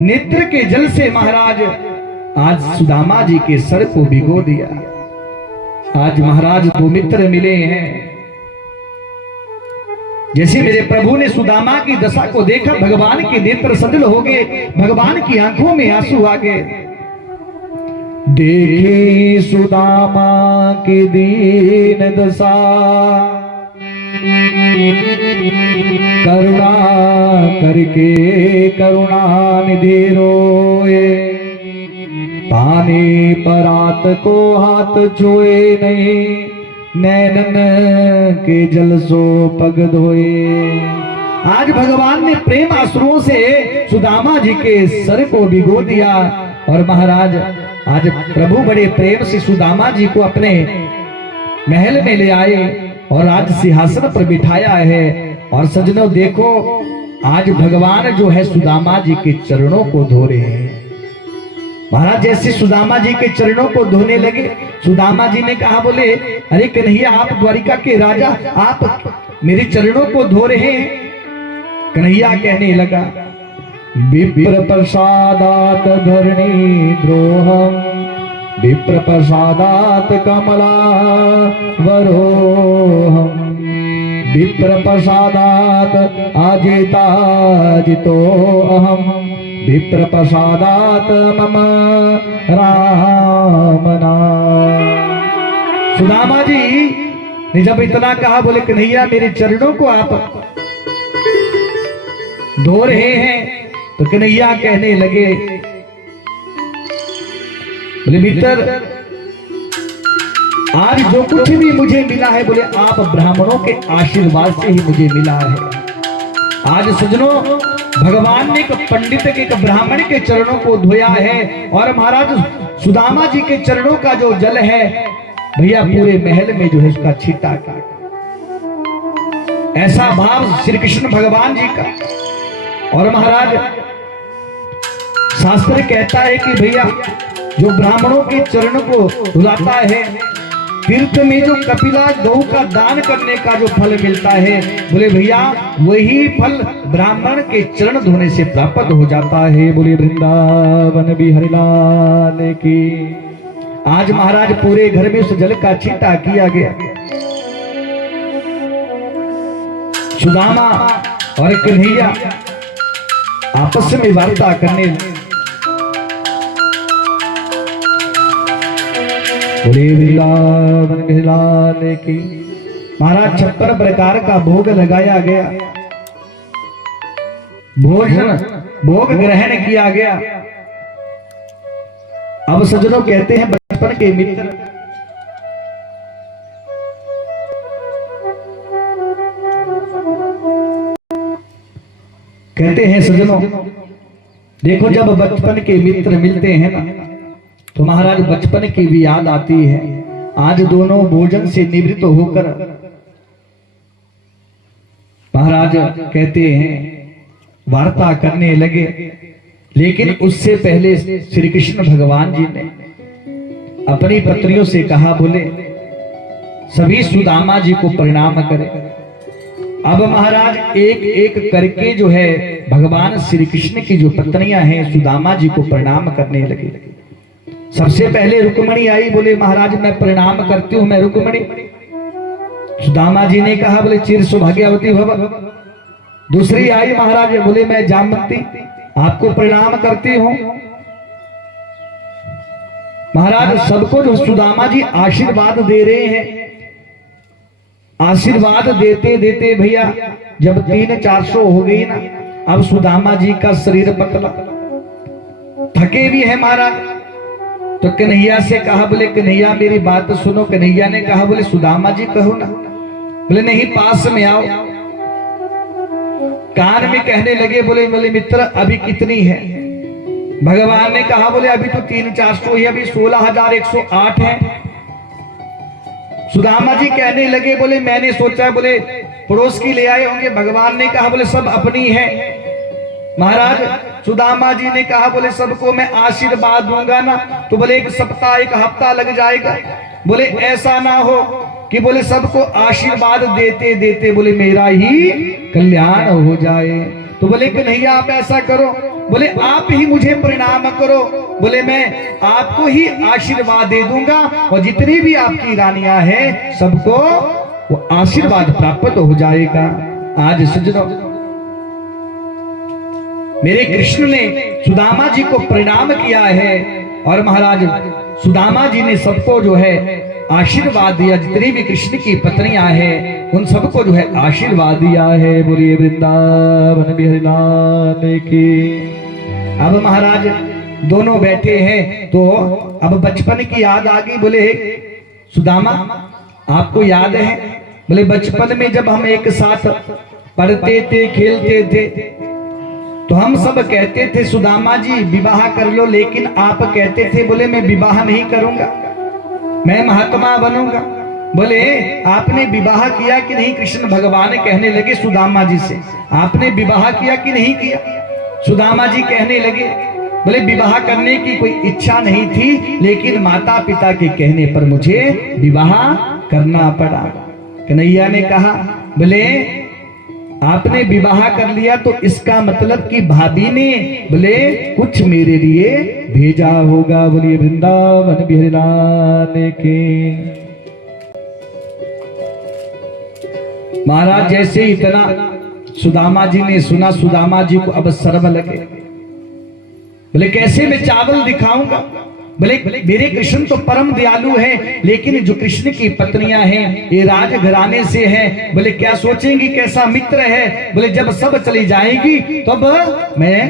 नेत्र के जल से महाराज आज सुदामा जी के सर को भिगो दिया। आज महाराज दो मित्र मिले हैं। जैसे मेरे प्रभु ने सुदामा की दशा को देखा, भगवान के नेत्र सजल हो गए, भगवान की आंखों में आंसू आ गए। देखे सुदामा की दीन दशा, करुणा करके करुणा निधि रोए, पानी परात को हाथ छुए नहीं, नैनन के जल सो पग धोए। आज भगवान ने प्रेम आंसुओं से सुदामा जी के सर को भिगो दिया। और महाराज आज प्रभु बड़े प्रेम से सुदामा जी को अपने महल में ले आए और आज सिंहासन पर बिठाया है। और सजनों देखो, आज भगवान जो है सुदामा जी के चरणों को धो रहे हैं। महाराज जैसे सुदामा जी के चरणों को धोने लगे, सुदामा जी ने कहा, बोले अरे कन्हैया, आप द्वारिका के राजा, आप मेरे चरणों को धो रहे हैं। कन्हैया कहने लगा, विप्र प्रसादात धरणी द्रोहम, विप्र प्रसादात कमला वरोहम, विप्र प्रसादात अजिता जितो अहम, विप्र प्रसादात मम राम नाम। सुदामा जी ने जब इतना कहा, बोले कन्हैया मेरे चरणों को आप धो रहे हैं, तो कन्हैया कहने लगे, बोले मित्र, आज जो कुछ भी मुझे मिला है, बोले आप ब्राह्मणों के आशीर्वाद से ही मुझे मिला है। आज सजनों भगवान ने एक पंडित के, एक ब्राह्मण के चरणों को धोया है। और महाराज सुदामा जी के चरणों का जो जल है भैया, पूरे महल में जो है उसका छींटा का। ऐसा भाव श्री कृष्ण भगवान जी का। और महाराज शास्त्र कहता है कि भैया जो ब्राह्मणों के चरणों को धुलाता है, तीर्थ में जो कपिला गौ का दान करने का जो फल मिलता है, बोले भैया वही फल ब्राह्मण के चरण धोने से प्राप्त हो जाता है। बोले वृंदावन बिहारी लाल की। आज महाराज पूरे घर में उस जल का छींटा किया गया। सुदामा और कन्हैया आपस में वार्ता करने, बोले वृंदावन बिहारी की। महाराज 56 प्रकार का भोग लगाया गया, भोग ग्रहण किया गया। अब सज्जनों कहते हैं बचपन के मित्र, कहते हैं सज्जनों देखो, जब बचपन के मित्र मिलते हैं ना, तो महाराज बचपन की भी याद आती है। आज दोनों भोजन से निवृत्त होकर महाराज कहते हैं वार्ता करने लगे। लेकिन उससे पहले श्री कृष्ण भगवान जी ने अपनी पत्नियों से कहा, बोले सभी सुदामा जी को प्रणाम करें। अब महाराज एक एक करके जो है भगवान श्री कृष्ण की जो पत्नियां हैं सुदामा जी को प्रणाम करने लगे। सबसे पहले रुक्मणी आई, बोले महाराज मैं प्रणाम करती हूं, मैं रुक्मणी। सुदामा जी ने कहा, बोले चिर सौभाग्यवती भव। दूसरी आई महाराज, बोले मैं जामवंती, आपको प्रणाम करती हूं। महाराज सबको जो सुदामा जी आशीर्वाद दे रहे हैं। आशीर्वाद देते देते भैया जब 300-400 हो गई ना, अब सुदामा जी का शरीर पतला, थके भी है महाराज। तो कन्हैया से कहा, बोले कन्हैया मेरी बात सुनो। कन्हैया ने कहा, बोले सुदामा जी कहो ना। बोले नहीं, पास में आओ। कान में कहने लगे, बोले मित्र अभी कितनी है? भगवान ने कहा, बोले अभी तो 300-400 ही, अभी 16,108 है। सुदामा जी कहने लगे, बोले मैंने सोचा बोले पड़ोस की ले आए होंगे। भगवान ने कहा, बोले सब अपनी है। महाराज सुदामा जी ने कहा, बोले सबको मैं आशीर्वाद दूंगा ना, तो बोले 1 सप्ताह 1 हफ्ता लग जाएगा। बोले ऐसा ना हो कि बोले सबको आशीर्वाद देते देते बोले मेरा ही कल्याण हो जाए। तो बोले कि नहीं, आप ऐसा करो, बोले आप ही मुझे प्रणाम करो, बोले मैं आपको ही आशीर्वाद दे दूंगा और जितनी भी आपकी रानियां हैं सबको वो आशीर्वाद प्राप्त हो जाएगा। आज सज्जनों, मेरे कृष्ण ने सुदामा जी को प्रणाम किया है और महाराज सुदामा जी ने सबको जो है आशीर्वाद दिया। जितनी भी कृष्ण की पत्नियां हैं उन सबको जो है आशीर्वाद दिया है। बोलिए वृंदावन बिहारी लाल की। अब महाराज दोनों बैठे हैं तो अब बचपन की याद आ गई। बोले सुदामा आपको याद है? बोले बचपन में जब हम एक साथ पढ़ते थे खेलते थे तो हम सब कहते थे सुदामा जी विवाह कर लो, लेकिन आप कहते थे बोले मैं विवाह नहीं करूंगा, मैं महात्मा बनूंगा। बोले आपने विवाह किया कि नहीं? कृष्ण भगवान कहने लगे सुदामा जी से, आपने विवाह किया कि नहीं किया? सुदामा जी कहने लगे बोले विवाह करने की कोई इच्छा नहीं थी, लेकिन माता पिता के कहने पर मुझे विवाह करना पड़ा। कन्हैया ने कहा बोले आपने विवाह कर लिया तो इसका मतलब कि भाभी ने बोले कुछ मेरे लिए भेजा होगा। बोलिए वृंदावन बिहारी लाल के। महाराज जैसे इतना सुदामा जी ने सुना, सुदामा जी को अब शर्म लगे। बोले कैसे मैं चावल दिखाऊंगा? बोले मेरे कृष्ण तो परम दयालु है, लेकिन जो कृष्ण की पत्नियां हैं ये राजघराने से हैं। बोले क्या सोचेंगी कैसा मित्र है? बोले जब सब चली जाएगी तब तो मैं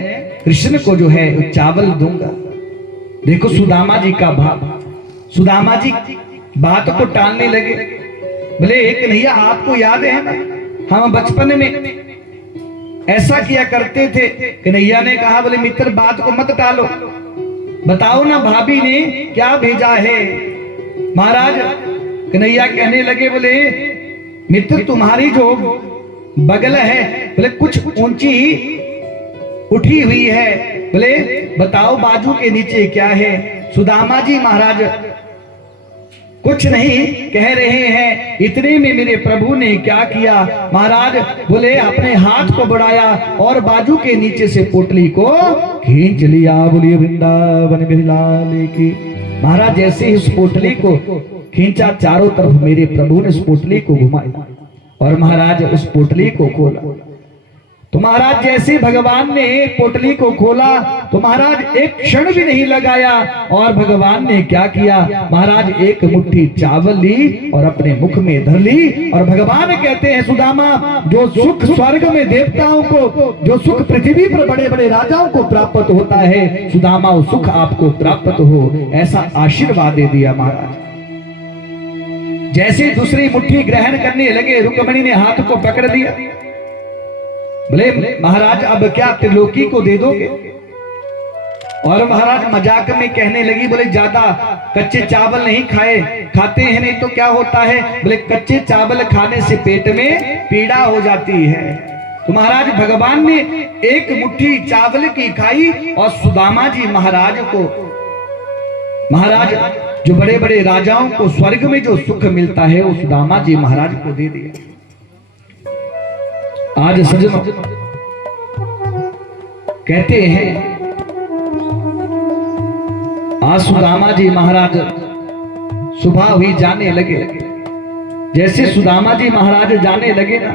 कृष्ण को जो है चावल दूंगा। देखो सुदामा जी का भाव। सुदामा जी बात को टालने लगे। बोले एक नैया आपको याद है ना, हम बचपन में ऐसा किया करते थे। कन्हैया ने कहा बोले मित्र बात को मत टालो, बताओ ना भाभी ने क्या भेजा है? महाराज कन्हैया कहने लगे बोले मित्र तुम्हारी जो बगल है बोले कुछ ऊंची उठी हुई है, बोले बताओ बाजू के नीचे क्या है? सुदामा जी महाराज कुछ नहीं कह रहे हैं, इतने में मेरे प्रभु ने क्या किया? महाराज बोले अपने हाथ को बढ़ाया और बाजू के नीचे से पोटली को खींच लिया। बोलिए वृंदावन बिहारी लाल की। महाराज जैसे ही उस पोटली को खींचा चारों तरफ मेरे प्रभु ने उस पोटली को घुमाया और महाराज उस पोटली को खोला। तो महाराज जैसे भगवान ने पोटली को खोला तो महाराज एक क्षण भी नहीं लगाया और भगवान ने क्या किया? महाराज एक मुट्ठी चावल ली और अपने मुख में धर ली और भगवान कहते हैं सुदामा जो सुख स्वर्ग में देवताओं को, जो सुख पृथ्वी पर बड़े बड़े राजाओं को प्राप्त होता है, सुदामा वो सुख आपको प्राप्त हो, ऐसा आशीर्वाद दे दिया महाराज। जैसे दूसरी मुट्ठी ग्रहण करने लगे रुक्मिणी ने हाथ को पकड़ लिया। बोले महाराज अब क्या त्रिलोकी को दे दोगे? और महाराज मजाक में कहने लगी बोले ज्यादा कच्चे चावल नहीं खाते हैं, नहीं तो क्या होता है? बोले कच्चे चावल खाने से पेट में पीड़ा हो जाती है। तो महाराज भगवान ने एक मुट्ठी चावल की खाई और सुदामा जी महाराज को, महाराज जो बड़े बड़े राजाओं को स्वर्ग में जो सुख मिलता है वो सुदामा जी महाराज को दे दिया। आज सज्जनों कहते हैं आज सुदामा जी महाराज सुबह हुई जाने लगे। जैसे सुदामा जी महाराज जाने लगे ना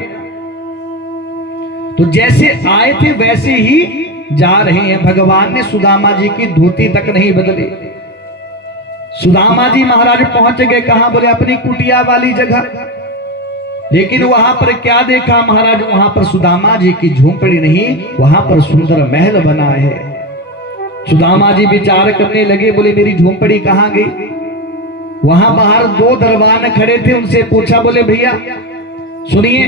तो जैसे आए थे वैसे ही जा रहे हैं। भगवान ने सुदामा जी की धोती तक नहीं बदली। सुदामा जी महाराज पहुंच गए कहां? बोले अपनी कुटिया वाली जगह। लेकिन वहां पर क्या देखा महाराज? वहां पर सुदामा जी की झोंपड़ी नहीं, वहां पर सुंदर महल बना है। सुदामा जी विचार करने लगे बोले मेरी झोंपड़ी कहां गई? वहां बाहर दो दरबान खड़े थे, उनसे पूछा बोले भैया सुनिए,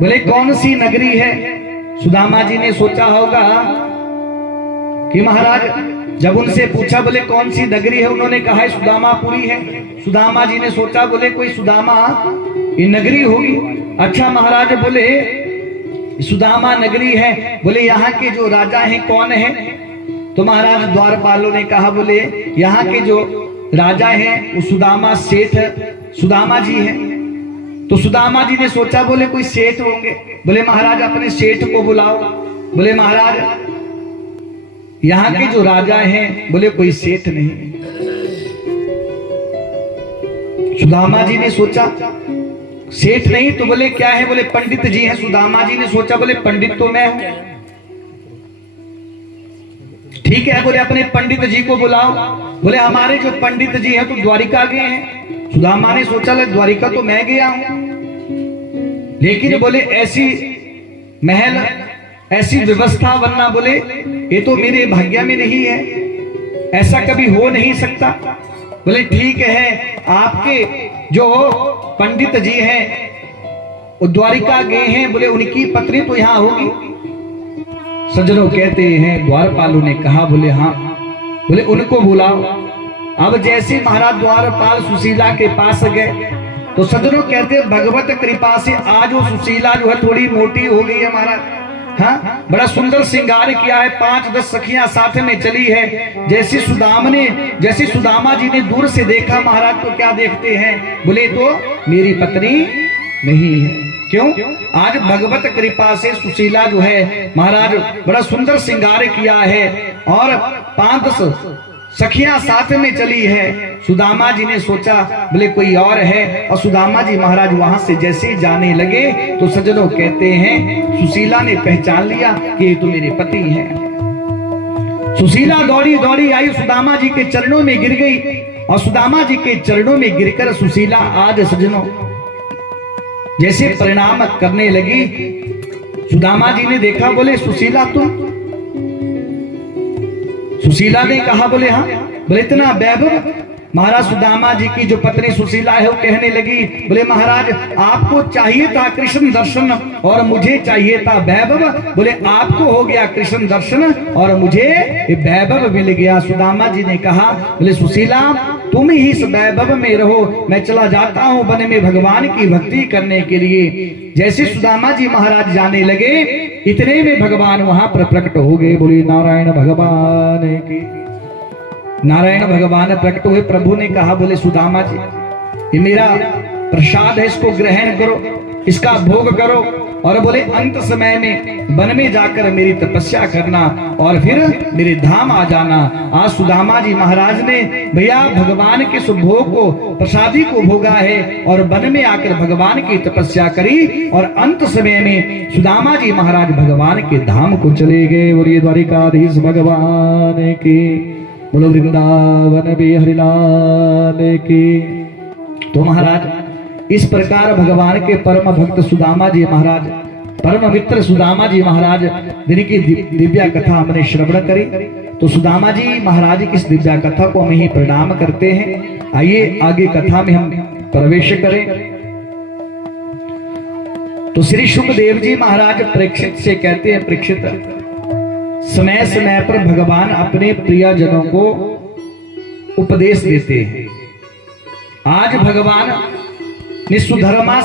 बोले कौन सी नगरी है? सुदामा जी ने सोचा होगा कि महाराज जब उनसे पूछा बोले कौन सी नगरी है, उन्होंने कहा है सुदामापुरी है। सुदामा जी ने सोचा बोले कोई सुदामा ये नगरी होगी। अच्छा महाराज बोले सुदामा नगरी है, बोले यहाँ के जो राजा हैं कौन है? तो महाराज द्वारपालों ने कहा बोले यहाँ के जो राजा हैं वो सुदामा सेठ सुदामा जी हैं। तो सुदामा जी ने सोचा बोले कोई सेठ होंगे। बोले महाराज अपने सेठ को बुलाओ। बोले महाराज यहाँ के जो राजा हैं बोले कोई सेठ नहीं। सुदामा जी ने सोचा सेठ नहीं तो बोले क्या है, बोले पंडित जी हैं। सुदामा जी ने सोचा बोले पंडित तो मैं हूं। ठीक है, बोले अपने पंडित जी को बुलाओ। बोले हमारे जो पंडित जी हैं तो द्वारिका गए हैं। सुदामा ने सोचा ले द्वारिका तो मैं गया हूं, लेकिन बोले ऐसी महल ऐसी व्यवस्था बनना बोले ये तो मेरे भाग्य में नहीं है, ऐसा कभी हो नहीं सकता। बोले ठीक है, आपके जो पंडित जी हैं वो द्वारिका गए हैं, बोले उनकी पत्नी तो यहां होगी। सज्जनों कहते हैं द्वारपालों ने कहा बोले हाँ, बोले उनको बुलाओ। अब जैसे महाराज द्वारपाल सुशीला के पास गए तो सज्जनों कहते भगवत कृपा से आज वो सुशीला जो है थोड़ी मोटी हो गई है महाराज। हाँ, बड़ा सुंदर श्रृंगार किया है, 5-10 सखियां साथ में चली है। जैसे सुदामा जी ने दूर से देखा महाराज तो क्या देखते हैं, बोले तो मेरी पत्नी नहीं है। क्यों? आज भगवत कृपा से सुशीला जो है महाराज बड़ा सुंदर श्रृंगार किया है और 5-10 सखियां साथ में चली है। सुदामा जी ने सोचा बोले कोई और है, और सुदामा जी महाराज वहां से जैसे जाने लगे तो सज्जनों कहते हैं सुशीला ने पहचान लिया कि ये तो मेरे पति हैं। सुशीला दौड़ी दौड़ी आई, सुदामा जी के चरणों में गिर गई और सुदामा जी के चरणों में गिरकर सुशीला आज सज्जनों जैसे प्रणाम करने लगी। सुदामा जी ने देखा, बोले सुशीला तुम? सुशीला ने कहा बोले हाँ। बोले इतना वैभव? महाराज सुदामा जी की जो पत्नी सुशीला है वो कहने लगी, बोले महाराज आपको चाहिए था कृष्ण दर्शन और मुझे चाहिए था वैभव। बोले आपको हो गया कृष्ण दर्शन और मुझे वैभव मिल गया। सुदामा जी ने कहा, बोले सुशीला तुम ही इस वैभव में रहो, मैं चला जाता हूँ वन में भगवान की भक्ति करने के लिए। जैसे सुदामा जी महाराज जाने लगे इतने में भगवान वहां पर प्रकट हो गए। बोले नारायण भगवान की। नारायण भगवान प्रकट हुए। प्रभु ने कहा बोले सुदामा जी ये मेरा प्रसाद है, इसको ग्रहण करो, इसका भोग करो और बोले अंत समय में वन में जाकर मेरी तपस्या करना और फिर मेरे धाम आ जाना। आज सुदामा जी महाराज ने भैया भगवान के सुभोग को प्रसादी को भोगा है और वन में आकर भगवान की तपस्या करी और अंत समय में सुदामा जी महाराज भगवान के धाम को चले गए। और ये द्वारिकाधीश भगवान की, बोलो वृंदावन बिहारी लाल की। तो महाराज इस प्रकार भगवान के परम भक्त सुदामा जी महाराज, परम मित्र सुदामा जी महाराज जिनकी दिव्या कथा हमने श्रवण करी। तो सुदामा जी महाराज की इस दिव्या कथा को हम ही प्रणाम करते हैं। आइए आगे कथा में हम प्रवेश करें। तो श्री शुकदेव जी महाराज परीक्षित से कहते हैं, परीक्षित समय समय पर भगवान अपने प्रियजनों को उपदेश देते हैं। आज भगवान ने सुधर्मा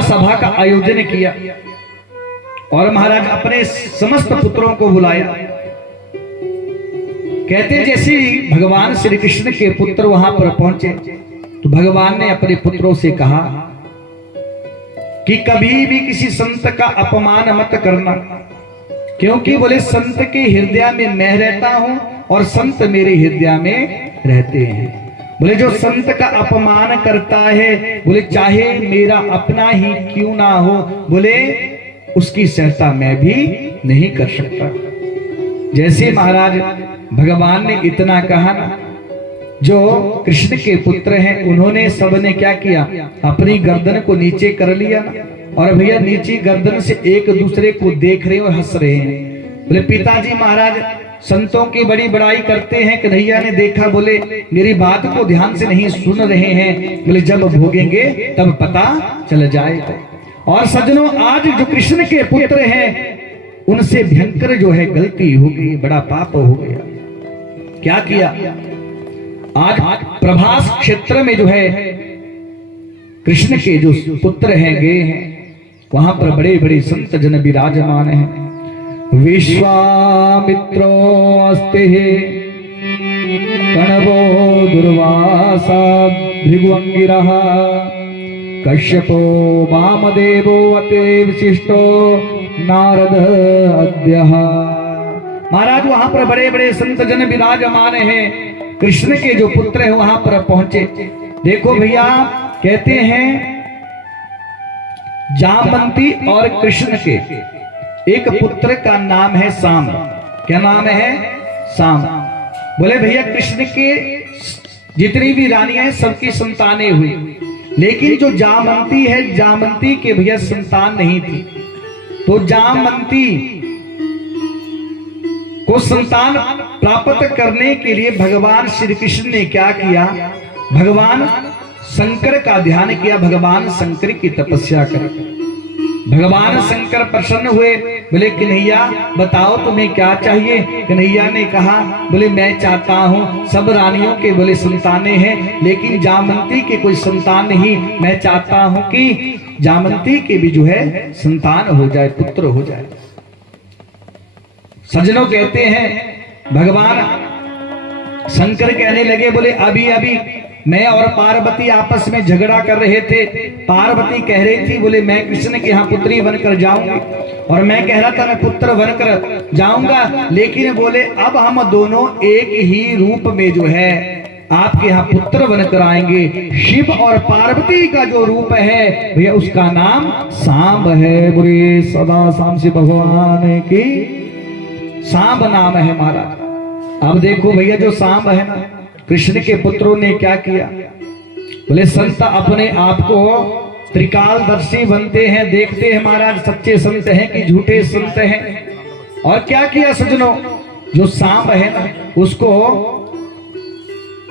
सभा का आयोजन किया और महाराज अपने समस्त पुत्रों को बुलाया। कहते जैसे भगवान श्री कृष्ण के पुत्र वहां पर पहुंचे तो भगवान ने अपने पुत्रों से कहा कि कभी भी किसी संत का अपमान मत करना, क्योंकि बोले संत के हृदय में मैं रहता हूं और संत मेरे हृदय में रहते हैं। बोले जो संत का अपमान करता है बोले चाहे मेरा अपना ही क्यों ना हो, बोले उसकी सहायता मैं भी नहीं कर सकता। जैसे महाराज भगवान ने इतना कहा ना, जो कृष्ण के पुत्र हैं उन्होंने सबने क्या किया, अपनी गर्दन को नीचे कर लिया और भैया नीचे गर्दन से एक दूसरे को देख रहे और हंस रहे हैं। बोले पिताजी महाराज संतों की बड़ी बड़ाई करते हैं, कन्हैया ने देखा बोले मेरी बात को ध्यान से नहीं सुन रहे हैं, बोले जब भोगेंगे तब पता चल जाएगा। और सज्जनों आज जो कृष्ण के पुत्र हैं उनसे भयंकर जो है गलती हो गई, बड़ा पाप हो गया। क्या किया? आज प्रभास क्षेत्र में जो है कृष्ण के जो पुत्र हैं गए हैं, वहां पर बड़े बड़े संत जन विराजमान हैं। विश्वामित्रो अस्ते कणवो दुर्वासा भृगुअंगिरः कश्यपो वामदेवो अते विशिष्टो नारद विहार। महाराज वहां पर बड़े बड़े संत जन विराजमान हैं, कृष्ण के जो पुत्र हैं वहां पर पहुंचे। देखो भैया, कहते हैं जामवंती और कृष्ण के एक पुत्र का नाम है शाम। क्या नाम है? शाम। बोले भैया कृष्ण के जितनी भी रानियां हैं सबकी संतानें हुई, लेकिन जो जामवंती है, जामवंती के भैया संतान नहीं थी। तो जामवंती को संतान प्राप्त करने के लिए भगवान श्री कृष्ण ने क्या किया? भगवान शंकर का ध्यान किया, भगवान शंकर की तपस्या करी। भगवान शंकर प्रसन्न हुए, बोले कन्हैया बताओ तुम्हें क्या चाहिए? कन्हैया ने कहा, बोले मैं चाहता हूँ सब रानियों के बोले संतानें हैं, लेकिन जामवंती के कोई संतान नहीं। मैं चाहता हूँ कि जामवंती के भी जो है संतान हो जाए, पुत्र हो जाए। सज्जनों कहते हैं भगवान शंकर कहने लगे, बोले अभी अभी मैं और पार्वती आपस में झगड़ा कर रहे थे। पार्वती कह रही थी, बोले मैं कृष्ण के यहाँ पुत्री बनकर जाऊंगी, और मैं कह रहा था मैं पुत्र बनकर जाऊंगा, लेकिन बोले अब हम दोनों एक ही रूप में जो है आपके यहाँ पुत्र बनकर आएंगे। शिव और पार्वती का जो रूप है भैया उसका नाम सांब है। बोले सदा सांब से भगवान की सांब नाम है महाराज। अब देखो भैया जो सांब है ना, कृष्ण के पुत्रों ने क्या किया? बोले संत अपने आप को त्रिकालदर्शी बनते हैं, देखते हैं महाराज सच्चे संत हैं कि झूठे संत हैं। और क्या किया सज्जनों, जो सांब है ना उसको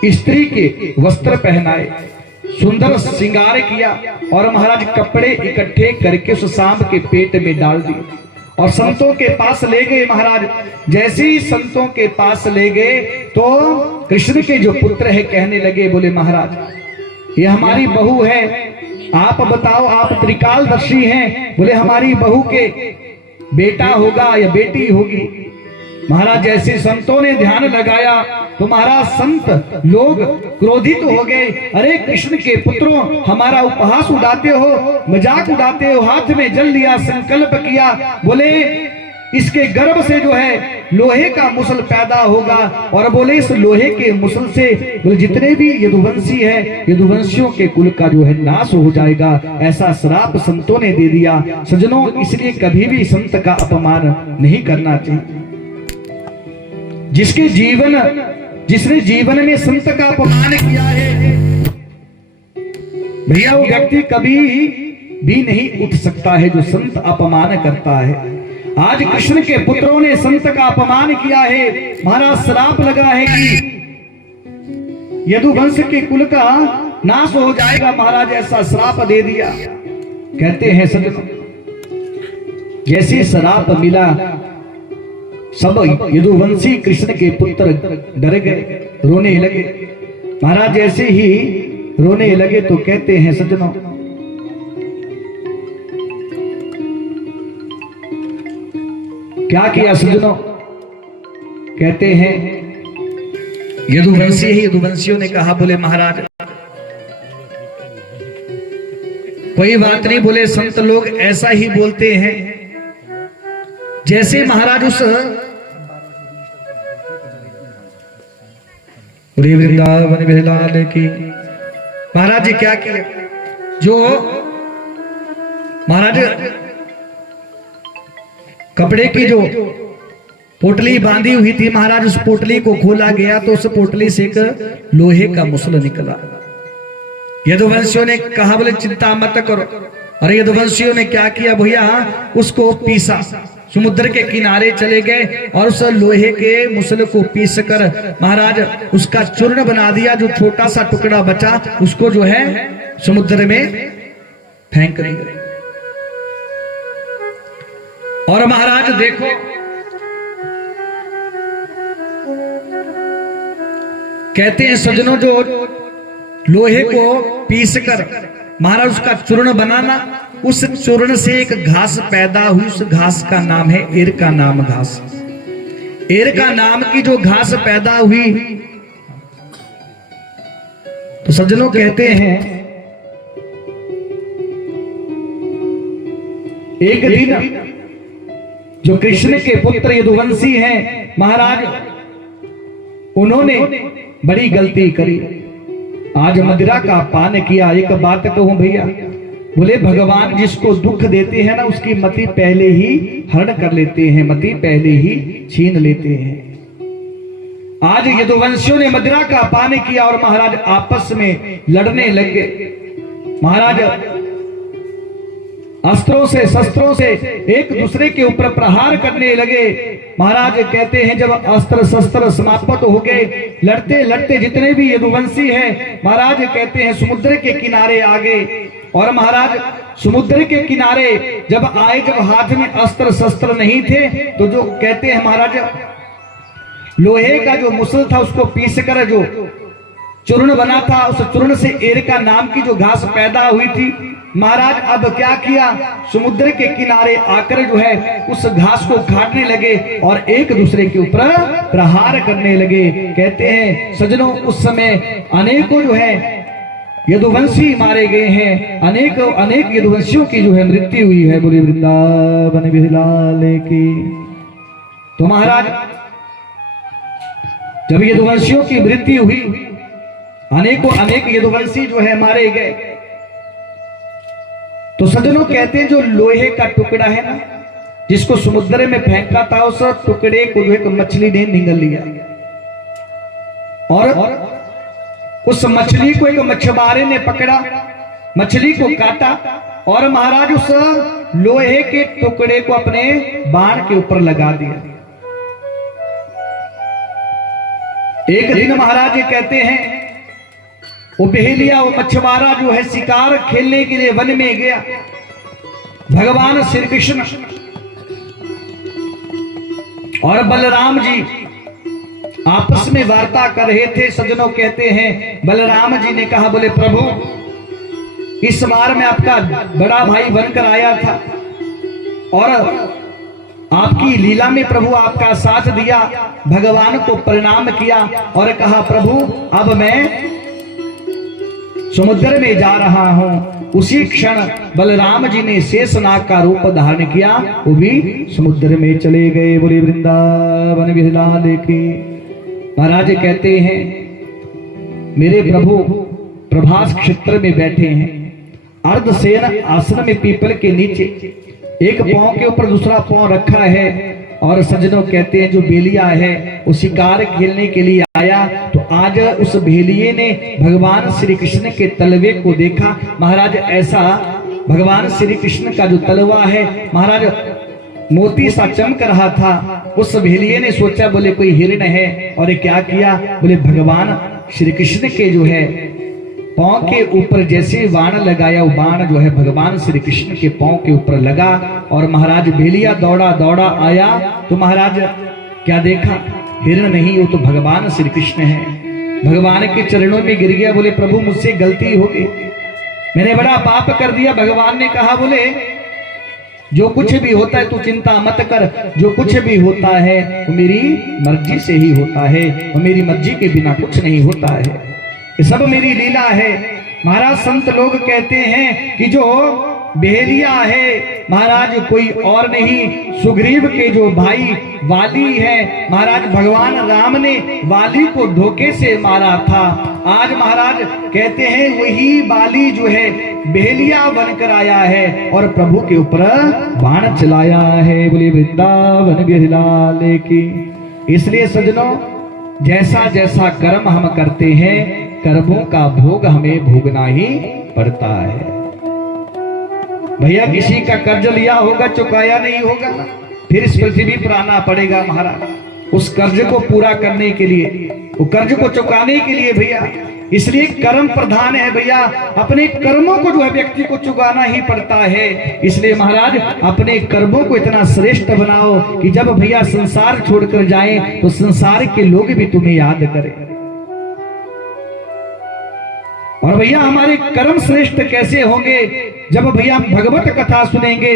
स्त्री के वस्त्र पहनाए, सुंदर श्रृंगार किया, और महाराज कपड़े इकट्ठे करके उस सांब के पेट में डाल दिए और संतों के पास ले गए। महाराज जैसे ही संतों के पास ले गए तो कृष्ण के जो पुत्र है कहने लगे, बोले महाराज ये हमारी बहू है, आप बताओ आप त्रिकालदर्शी हैं, बोले हमारी बहू के बेटा होगा या बेटी होगी। महाराज जैसे संतों ने ध्यान लगाया तो महाराज संत लोग क्रोधित हो गए। अरे कृष्ण के पुत्रों, हमारा उपहास उड़ाते हो, मजाक उड़ाते हो, हाथ में जल लिया, संकल्प किया, बोले इसके गर्भ से जो है लोहे का मुसल पैदा होगा, और बोले इस लोहे के मुसल से बोले जितने भी यदुवंशी है, यदुवंशियों के कुल का जो है नाश हो जाएगा। ऐसा श्राप संतों ने दे दिया। सज्जनों इसलिए कभी भी संत का अपमान नहीं करना चाहिए। जिसने जीवन में संत का अपमान किया है भैया वो व्यक्ति कभी भी नहीं उठ सकता है जो संत अपमान करता है। आज कृष्ण के पुत्रों ने संत का अपमान किया है, महाराज श्राप लगा है कि यदुवंश के कुल का नाश हो जाएगा। महाराज ऐसा श्राप दे दिया। कहते हैं सज्जनों जैसे श्राप मिला सब यदुवंशी कृष्ण के पुत्र डर गए, रोने लगे। महाराज जैसे ही रोने लगे तो कहते हैं सज्जनों क्या किया सज्जनों? कहते हैं यदुवंशी ही यदुवंशियों ने कहा, बोले महाराज कोई बात नहीं, बोले संत लोग ऐसा ही बोलते हैं। जैसे महाराज उस वृंदावन बिलाल की महाराज जी क्या किया, जो महाराज कपड़े की जो पोटली बांधी हुई थी, महाराज उस पोटली को खोला गया तो उस पोटली से एक लोहे का मुसल निकला। यदुवंशियों ने कहा, बोले चिंता मत करो। और यदुवंशियों ने क्या किया भैया, उसको पीसा, समुद्र के किनारे चले गए और उस लोहे के मुसल को पीस कर महाराज उसका चूर्ण बना दिया। जो छोटा सा टुकड़ा बचा उसको जो है समुद्र में फेंक दिया। और महाराज देखो कहते हैं सज्जनों जो लोहे को पीस कर महाराज उसका चूर्ण बनाना, उस चूर्ण से एक घास पैदा हुई। उस घास का नाम है एर का नाम घास। एर का नाम की जो घास पैदा हुई तो सज्जनों कहते हैं एक दिन जो कृष्ण के पुत्र यदुवंशी हैं महाराज, उन्होंने बड़ी गलती करी, आज मदिरा का पान किया। एक बात कहूं भैया, बोले भगवान जिसको दुख देते हैं ना, उसकी मति पहले ही हरण कर लेते हैं, मति पहले ही छीन लेते हैं। आज यदुवंशियों ने मदिरा का पान किया और महाराज आपस में लड़ने लगे। महाराज अस्त्रों से शस्त्रों से एक दूसरे के ऊपर प्रहार करने लगे। महाराज कहते हैं जब अस्त्र शस्त्र समाप्त हो गए, लड़ते लड़ते जितने भी यदुवंशी हैं महाराज कहते हैं समुद्र के किनारे आ गए। और महाराज समुद्र के किनारे जब आए, जब हाथ में अस्त्र शस्त्र नहीं थे, तो जो कहते हैं महाराज लोहे का जो मुसल था उसको पीस कर जो चूर्ण बना था, उस चूर्ण से एरका नाम की जो घास पैदा हुई थी, महाराज अब क्या किया, समुद्र के किनारे आकर जो है उस घास को काटने लगे और एक दूसरे के ऊपर प्रहार करने लगे। कहते हैं सज्जनों उस समय अनेकों जो है यदुवंशी मारे गए हैं, अनेक यदुवंशियों की जो है मृत्यु हुई है। बोले वृंदावन बिलाले की। तो महाराज जब यदुवंशियों की मृत्यु हुई, अनेक यदुवंशी जो है मारे गए, तो सज्जनों कहते हैं जो लोहे का टुकड़ा है ना, जिसको समुद्र में फेंका था, उस टुकड़े को जो एक मछली ने निगल लिया और उस मछली को एक मछुआरे ने पकड़ा, मछली को काटा और महाराज उस लोहे के टुकड़े को अपने बाण के ऊपर लगा दिया। एक दिन महाराज कहते हैं वो बहेलिया, वो मछुआरा जो है शिकार खेलने के लिए वन में गया। भगवान श्री कृष्ण और बलराम जी आपस में वार्ता कर रहे थे। सज्जनों कहते हैं बलराम जी ने कहा, बोले प्रभु इस बार में आपका बड़ा भाई बनकर आया था और आपकी लीला में प्रभु आपका साथ दिया, भगवान को प्रणाम किया और कहा प्रभु अब मैं समुद्र में जा रहा हूं। उसी क्षण बलराम जी ने शेषनाग का रूप धारण किया, वो भी समुद्र में चले गए। बोले वृंदावन बिलाले की। महाराज कहते हैं मेरे प्रभु प्रभास क्षेत्र में बैठे हैं, अर्धशयन आसन में पीपल के नीचे, एक पांव के ऊपर दूसरा पांव रखा है और सज्जनों कहते हैं जो बेलिया है वो शिकार खेलने के लिए आया, तो आज उस भेलिए ने भगवान श्री कृष्ण के तलवे को देखा। महाराज ऐसा भगवान श्री कृष्ण का जो तलवा है महाराज मोती सा चमक रहा था। उस भेलिए ने सोचा बोले कोई हिरण है, और क्या किया, बोले भगवान श्री कृष्ण के जो है पांव के ऊपर जैसे बाण लगाया, वो बाण जो है भगवान श्री कृष्ण के पांव के ऊपर लगा और महाराज भेलिया दौड़ा दौड़ा आया, तो महाराज क्या देखा, हिरण नहीं, वो तो भगवान श्री कृष्ण है। भगवान के चरणों में गिर गया, बोले प्रभु मुझसे गलती हो गई, मैंने बड़ा पाप कर दिया। भगवान ने कहा बोले जो कुछ भी होता है तू चिंता मत कर, जो कुछ भी होता है वो मेरी मर्जी से ही होता है, और मेरी मर्जी के बिना कुछ नहीं होता है, ये सब मेरी लीला है। महाराज संत लोग कहते हैं कि जो बहेलिया है महाराज कोई और नहीं, सुग्रीव के जो भाई वाली है, महाराज भगवान राम ने वाली को धोखे से मारा था। आज महाराज कहते हैं वही वाली जो है बहेलिया बनकर आया है और प्रभु के ऊपर बाण चलाया है। बोले वृंदावन बिलाले की। इसलिए सज्जनों जैसा जैसा कर्म हम करते हैं, कर्मों का भोग हमें भोगना ही पड़ता है। भैया किसी का कर्ज लिया होगा, चुकाया नहीं होगा, फिर इस पृथ्वी पर आना पड़ेगा महाराज उस कर्ज को पूरा करने के लिए, वो कर्ज को चुकाने के लिए भैया। इसलिए कर्म प्रधान है भैया, अपने कर्मों को जो है व्यक्ति को चुकाना ही पड़ता है। इसलिए महाराज अपने कर्मों को इतना श्रेष्ठ बनाओ कि जब भैया संसार छोड़कर जाएं तो संसार के लोग भी तुम्हें याद करें। और भैया हमारे कर्म श्रेष्ठ कैसे होंगे, जब भैया हम भगवत कथा सुनेंगे,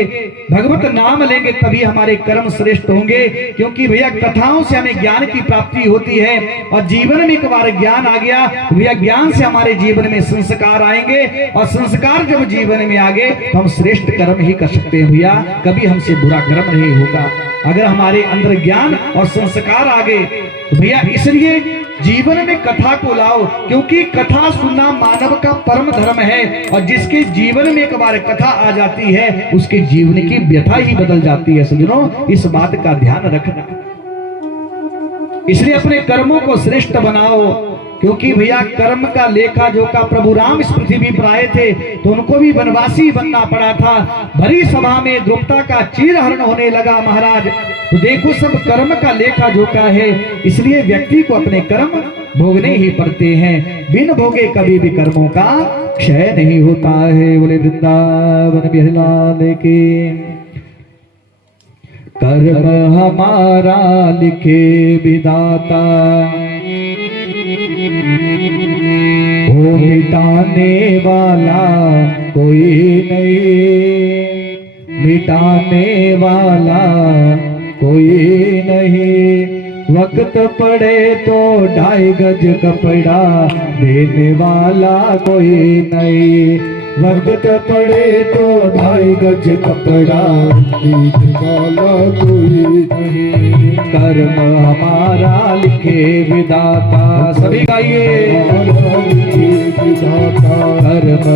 भगवत नाम लेंगे, तभी हमारे कर्म श्रेष्ठ होंगे। क्योंकि भैया कथाओं से हमें ज्ञान की प्राप्ति होती है, और जीवन में एक बार ज्ञान आ गया भैया, ज्ञान से हमारे जीवन में संस्कार आएंगे, और संस्कार जब जीवन में आ गए तो हम श्रेष्ठ कर्म ही कर सकते हैं भैया, कभी हमसे बुरा कर्म नहीं होगा। अगर हमारे अंदर ज्ञान और संस्कार आ गए तो भैया इसलिए जीवन में कथा को लाओ, क्योंकि कथा सुनना मानव का परम धर्म है। और जिसके जीवन में एक बार कथा आ जाती है उसके जीवन की व्यथा ही बदल जाती है। सज्जनों, इस बात का ध्यान रखना। इसलिए अपने कर्मों को श्रेष्ठ बनाओ, क्योंकि भैया कर्म का लेखा जोखा प्रभु राम इस पृथ्वी पर आए थे तो उनको भी वनवासी बनना पड़ा था। भरी सभा में द्रौपदा का चीरहरण होने लगा महाराज। तो देखो सब कर्म का लेखा जोखा है, इसलिए व्यक्ति को अपने कर्म भोगने ही पड़ते हैं। बिन भोगे कभी भी कर्मों का क्षय नहीं होता है। बोले वृंदावन बिहारी लाल की। कर्म हमारा लिखे विधाता, वो मिटाने वाला कोई नहीं, मिटाने वाला कोई नहीं। वक्त पड़े तो 2.5 गज कपड़ा देने वाला कोई नहीं। वक्त पड़े तो 2.5 गज कपड़ा देने वाला कोई नहीं। कर्म हमारा लिखे विधाता, सभी गाइए। कर्म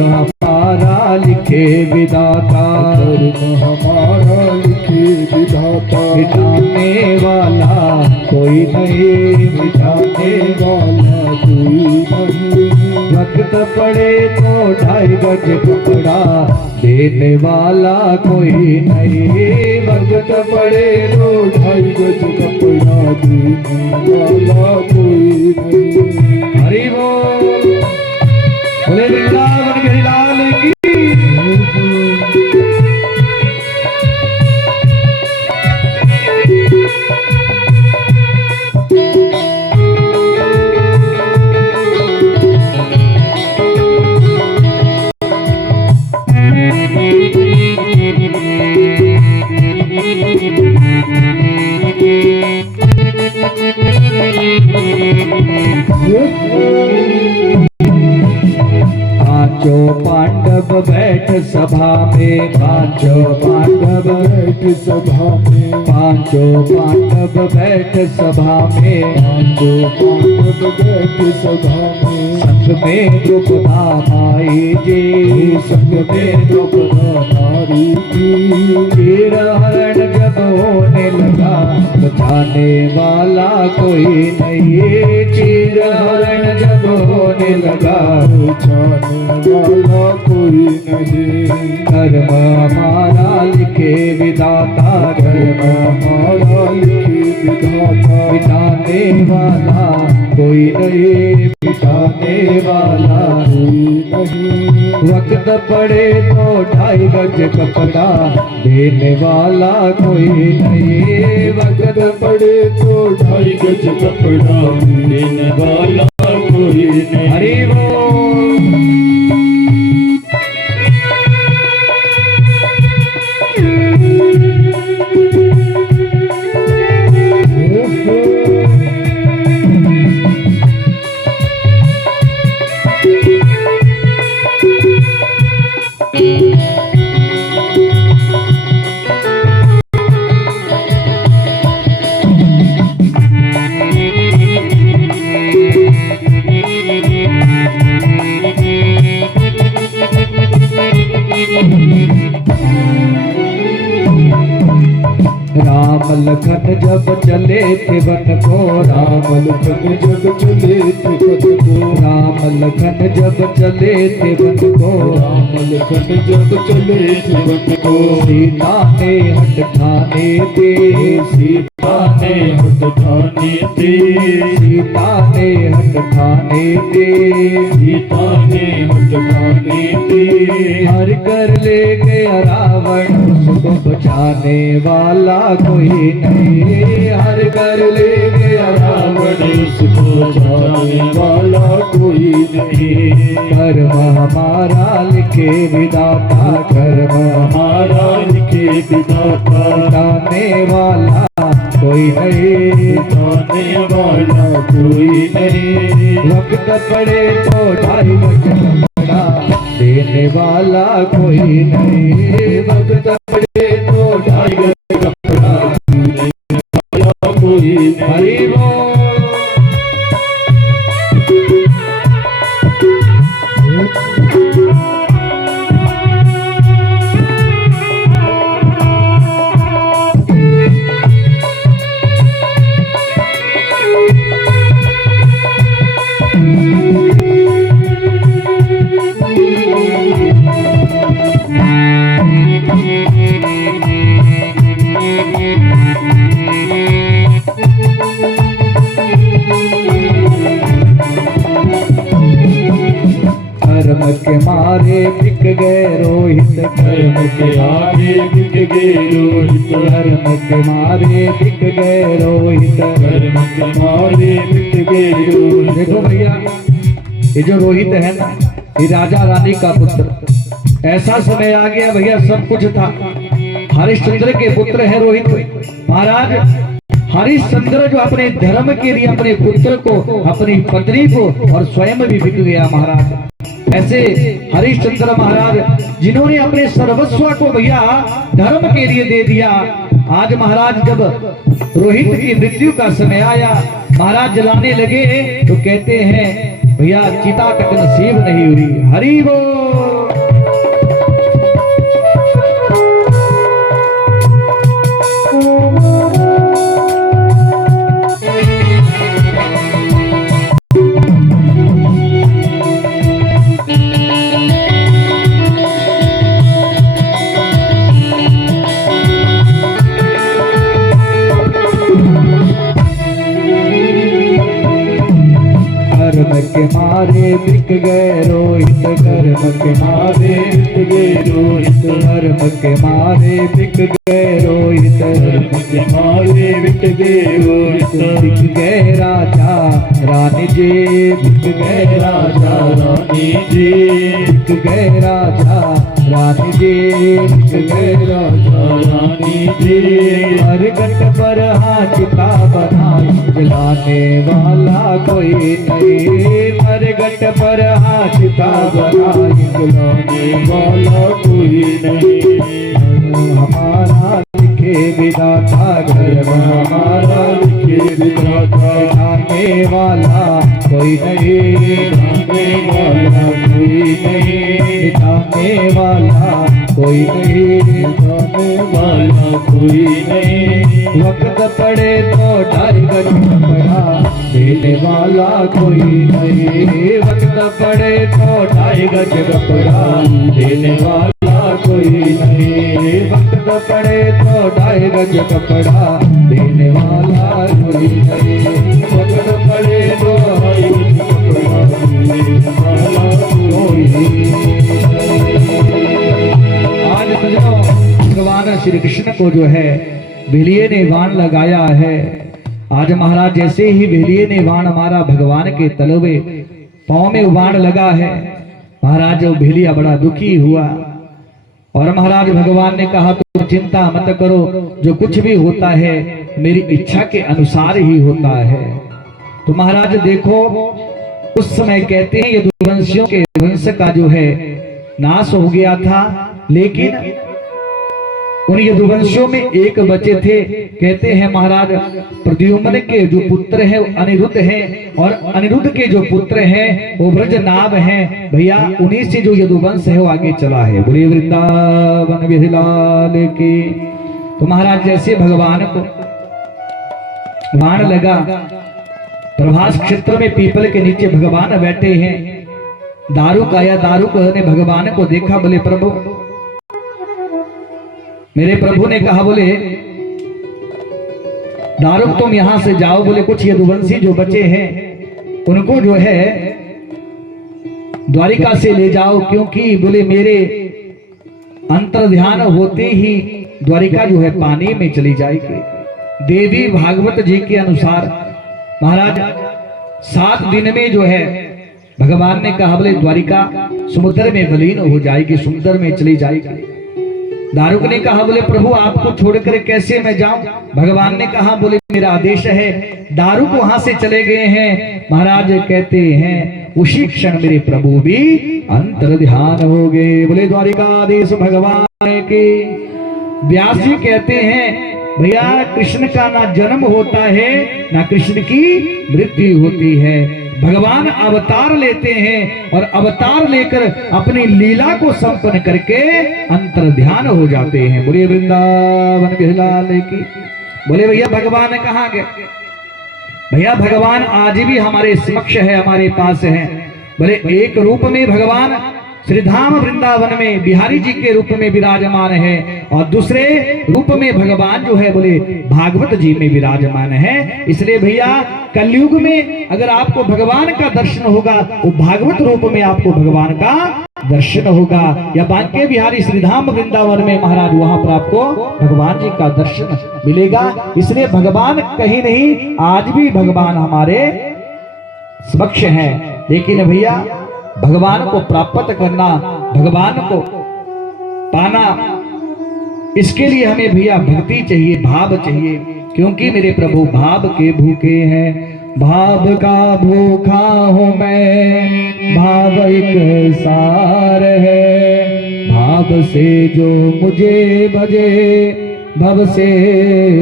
हमारा लिखे विधाता, कर्म हमारा लिखे विधाता। मिटाने वाला कोई नहीं, मिटाने वाला कोई नहीं। वक्त पड़े तो 2.5 गज कपड़ा देने वाला कोई नहीं। वक्त पड़े तो 2.5 गज कपड़ा देने वाला कोई नहीं। हरि बोल, बोले वृंदावन बिहारी लाल की। पांचों पांडव बैठ सभा में, पांचों पांडव बैठ सभा में, पांचों पांडव बैठ सभा में, पांचों पांडव बैठ सभा में। संग में द्रौपदा माई जी, संग में द्रौपदा नारी जी। चीरहरण जब होने लगा बचाने वाला कोई नहीं। चीरहरण जब होने लगा बचाने वाला कोई नहीं। कर्म हमारा लिखे विधाता, कर्म हमारा लिखे विधाता। मिटाने वाला कोई नहीं, मिटाने वाला कोई नहीं। वक्त पड़े तो 2.5 गज कपड़ा देने वाला कोई नहीं। वक्त पड़े तो 2.5 गज कपड़ा देने वाला कोई नहीं। हरि बोल। राम लखन जब चले थे वन को, राम लखन जब चले थे वन को, राम लखन जब चले थे वन को, राम लखन जब चले थे वन को। सीता ने हट ठाने दे, सीता ने हट ठाने दे, सीता ने हट ठाने दे, सीता ने हट ठाने दे। हर कर ले गया रावण उसको बचाने वाला कोई नहीं। हर कर ले गया रावण उसको बचाने वाला कोई नहीं। कर्म हमारा लिखे विधाता, कर्म हमारा लिखे विधाता। मिटाने वाला कोई नहीं, मिटाने वाला कोई नहीं। वक्त पड़े तो 2.5 गज कपड़ा देने वाला कोई नहीं। वक्त पड़े तो 2.5 गज कपड़ा धर्म के मारे बिक गए रोहित, धर्म के आगे बिक गए रोहित, धर्म के मारे बिक गए रोहित, धर्म के मारे बिक गए रोहित। देखो भैया, ये जो रोहित है ना, ये राजा रानी का पुत्र। ऐसा समय आ गया भैया, सब कुछ था। हरिश्चंद्र के पुत्र है रोहित। महाराज हरिश्चंद्र जो अपने धर्म के लिए अपने पुत्र को, अपनी पत्नी को और स्वयं भी बिक गया महाराज। ऐसे हरिश्चंद्र महाराज जिन्होंने अपने सर्वस्व को भैया धर्म के लिए दे दिया। आज महाराज जब रोहित की मृत्यु का समय आया, महाराज जलाने लगे तो कहते हैं भैया चिता तक नसीब नहीं हुई। हरि बोल। कर्म के मारे बिक गए रोहित, कर्म के मारे बिक गए रोहित, कर्म के मारे बिक गए रोहित, धर्म के मारे बिक गए रोहित, बिक गए राजा रानी जी, बिक गए राजा रानी जी, बिक गए राजा रानी जी, बिक गए राजा रानी जी। हर घट पर चिता बनाई, जलाने वाला कोई नहीं। हर घट पर चिता बनाई, जलाने वाला कोई नहीं। हमारा लिखे विधाता, घर हमारा लिखे विधाता, जाने वाला कोई नहीं, जाने वाला कोई नहीं, जाने वाला कोई नहीं, जाने वाला कोई नहीं। वक्त पड़े तो 2.5 गज कपड़ा देने वाला कोई नहीं। वक्त पड़े तो 2.5 गज कपड़ा देने वाला कोई नहीं। वक्त पड़े तो 2.5 गज कपड़ा देने वाला कोई नहीं। वक्त पड़े तो 2.5 गज कपड़ा देने वाला कोई नहीं। आज भगवान श्री कृष्ण को जो है भेलिए ने बाण लगाया है। आज महाराज जैसे ही भेलिए ने बाण मारा, भगवान के तलवे पांव में बाण लगा है। महाराज वो भेलिया बड़ा दुखी हुआ और महाराज भगवान ने कहा तुम चिंता मत करो, जो कुछ भी होता है मेरी इच्छा के अनुसार ही होता है। तो महाराज देखो, उस समय कहते हैं यदुवंशियों के वंश का जो है नाश हो गया था, लेकिन उन यदुवंशियों में एक बचे थे। कहते हैं महाराज प्रद्युम्न के जो पुत्र है अनिरुद्ध हैं, और अनिरुद्ध के जो पुत्र हैं वो ब्रजनाभ हैं। भैया उन्हीं से जो यदुवंश है वो आगे चला है। बोलिए वृंदावन बिहारी की। तो महाराज जैसे भगवान को बाण लगा, प्रभास क्षेत्र में पीपल के नीचे भगवान बैठे हैं। दारुक आया, दारुक ने भगवान को देखा, बोले प्रभु, मेरे प्रभु ने कहा, बोले दारुक तुम यहां से जाओ, बोले कुछ यदुवंशी जो बचे हैं उनको जो है द्वारिका से ले जाओ, क्योंकि बोले मेरे अंतर ध्यान होते ही द्वारिका जो है पानी में चली जाएगी। देवी भागवत जी के अनुसार महाराज 7 दिन में जो है भगवान ने कहा, बोले द्वारिका समुद्र में विलीन हो जाएगी, समुद्र में चली जाएगी। दारुक ने कहा, बोले प्रभु आपको छोड़कर कैसे मैं जाऊं? भगवान ने कहा, बोले मेरा आदेश है। दारुक वहां से चले गए हैं। महाराज कहते हैं उसी क्षण मेरे प्रभु भी अंतर ध्यान हो गए। बोले द्वारिकाधीश भगवान के। व्यास जी कहते हैं भैया कृष्ण का ना जन्म होता है ना कृष्ण की मृत्यु होती है। भगवान अवतार लेते हैं और अवतार लेकर अपनी लीला को संपन्न करके अंतर ध्यान हो जाते हैं। बोले वृंदावन बिहारी की। बोले भैया भगवान कहाँ गए? भैया भगवान आज भी हमारे समक्ष है, हमारे पास है। बोले एक रूप में भगवान श्रीधाम वृंदावन में बिहारी जी के रूप में विराजमान है और दूसरे रूप में भगवान जो है बोले भागवत जी में विराजमान है। इसलिए भैया कलयुग में अगर आपको भगवान का दर्शन होगा तो भागवत रूप में आपको भगवान का दर्शन होगा। या बांके बिहारी श्रीधाम वृंदावन में महाराज वहां पर आपको भगवान जी का दर्शन मिलेगा। इसलिए भगवान कहीं नहीं, आज भी भगवान हमारे समक्ष है। लेकिन भैया भगवान को प्राप्त करना, भगवान को पाना, इसके लिए हमें भैया भक्ति चाहिए, भाव चाहिए। क्योंकि मेरे प्रभु भाव के भूखे हैं, भाव का भूखा हूं मैं, भाव एक सार है। भाव से जो मुझे भजे, भव से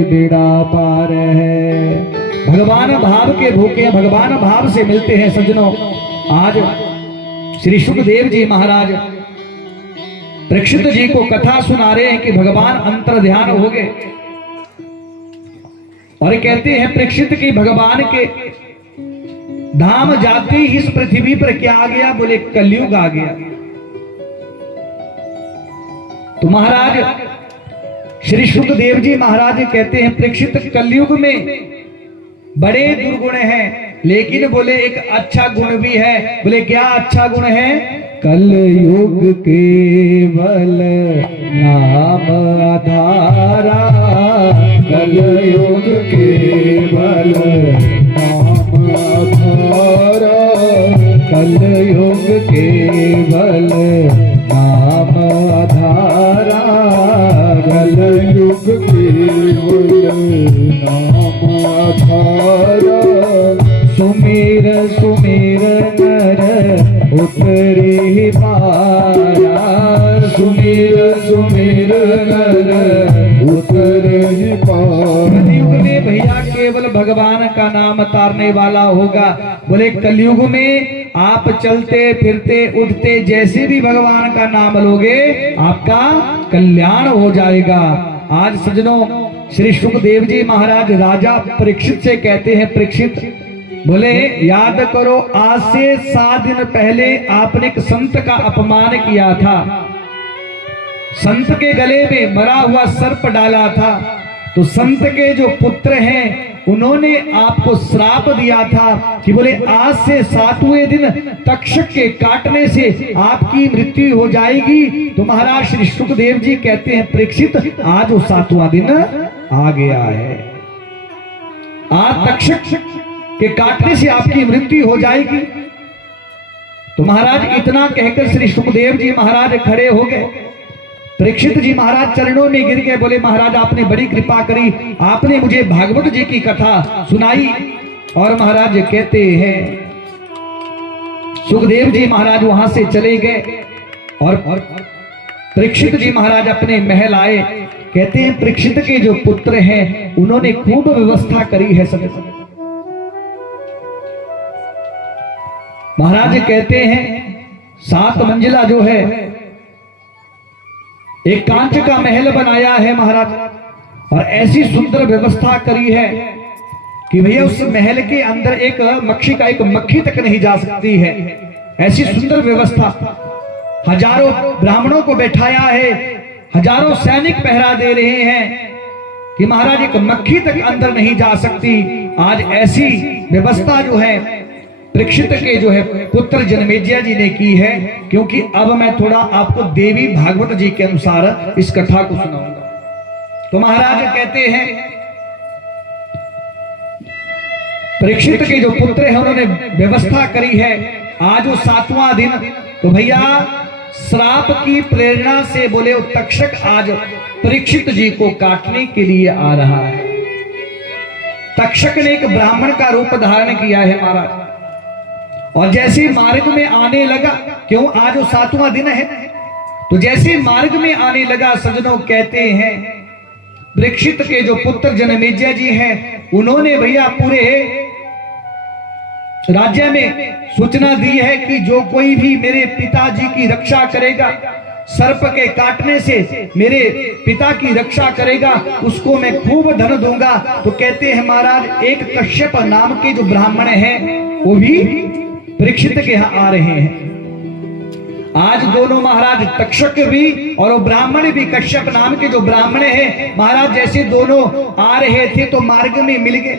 बेड़ा पार है। भगवान भाव के भूखे, भगवान भाव से मिलते हैं सज्जनों। आज श्री सुखदेव जी महाराज परीक्षित जी को कथा सुना रहे हैं कि भगवान अंतर ध्यान हो गए और कहते हैं परीक्षित की भगवान के धाम जाते ही इस पृथ्वी पर क्या आ गया, बोले कलयुग आ गया। तो महाराज श्री सुखदेव जी महाराज कहते हैं परीक्षित कलयुग में बड़े दुर्गुण हैं, लेकिन बोले एक अच्छा गुण भी है। बोले क्या अच्छा गुण है? कलयुग केवल नाम आधारा, कलयुग केवल नाम आधारा, कलयुग केवल नाम आधारा, कलयुग केवल नाम आधारा। सुमेर सुमेर नर उतरे पारा, सुमेर सुमेर नर उतरे पारा। कलयुग में भैया केवल भगवान का नाम तारने वाला होगा। बोले कलयुग में आप चलते फिरते उठते जैसे भी भगवान का नाम लोगे आपका कल्याण हो जाएगा। आज सज्जनों श्री सुखदेव जी महाराज राजा परीक्षित से कहते हैं परीक्षित बोले याद करो आज से 7 दिन पहले आपने एक संत का अपमान किया था, संत के गले में मरा हुआ सर्प डाला था। तो संत के जो पुत्र हैं उन्होंने आपको श्राप दिया था कि बोले आज से 7वें दिन तक्षक के काटने से आपकी मृत्यु हो जाएगी। तो महाराज श्री सुखदेव जी कहते हैं परीक्षित आज वो 7वां दिन आ गया है, आज तक्षक के काटने से आपकी मृत्यु हो जाएगी। तो महाराज इतना कहकर श्री सुखदेव जी महाराज खड़े हो गए। परीक्षित जी महाराज चरणों में गिर गए, बोले महाराज आपने बड़ी कृपा करी, आपने मुझे भागवत जी की कथा सुनाई। और महाराज कहते हैं सुखदेव जी महाराज वहां से चले गए और परीक्षित जी महाराज अपने महल आए। कहते हैं परीक्षित के जो पुत्र हैं उन्होंने खूब व्यवस्था करी है सब। महाराज कहते हैं 7 मंजिला जो है एक कांच का महल बनाया है महाराज, और ऐसी सुंदर व्यवस्था करी है कि भैया उस महल के अंदर एक मक्खी का एक मक्खी तक नहीं जा सकती है। ऐसी सुंदर व्यवस्था, हजारों ब्राह्मणों को बैठाया है, हजारों सैनिक पहरा दे रहे हैं कि महाराज एक मक्खी तक अंदर नहीं जा सकती। आज ऐसी व्यवस्था जो है परीक्षित के जो है पुत्र जनमेजय जी ने की है। क्योंकि अब मैं थोड़ा आपको देवी भागवत जी के अनुसार इस कथा को सुनाऊंगा। तो महाराज कहते हैं परीक्षित के जो पुत्र हैं उन्होंने व्यवस्था करी है, आज वो 7वां दिन। तो भैया श्राप की प्रेरणा से बोले वो तक्षक आज परीक्षित जी को काटने के लिए आ रहा है। तक्षक ने एक ब्राह्मण का रूप धारण किया है महाराज, और जैसे मार्ग में आने लगा, क्यों आज वो 7वां दिन है, तो जैसे मार्ग में आने लगा सज्जनों कहते हैं परीक्षित के जो पुत्र जनमेजय जी हैं उन्होंने भैया पूरे राज्य में सूचना दी है कि जो कोई भी मेरे पिताजी की रक्षा करेगा, सर्प के काटने से मेरे पिता की रक्षा करेगा, उसको मैं खूब धन दूंगा। तो कहते हैं महाराज एक कश्यप नाम के जो ब्राह्मण हैं वो भी परीक्षित के यहां आ रहे हैं। आज दोनों महाराज तक्षक भी और वो ब्राह्मण भी, कश्यप नाम के जो ब्राह्मण हैं महाराज, जैसे दोनों आ रहे थे तो मार्ग में मिल गए।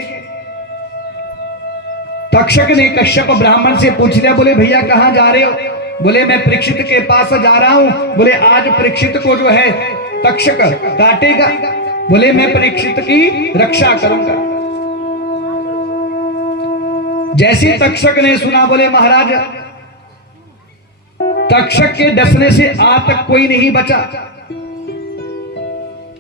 तक्षक ने कश्यप ब्राह्मण से पूछ लिया, बोले भैया कहां जा रहे हो? बोले मैं परीक्षित के पास जा रहा हूं। बोले आज परीक्षित को जो है तक्षक काटेगा। बोले मैं परीक्षित की रक्षा करूंगा। जैसे तक्षक ने सुना, बोले महाराज तक्षक के डसने से आज तक कोई नहीं बचा।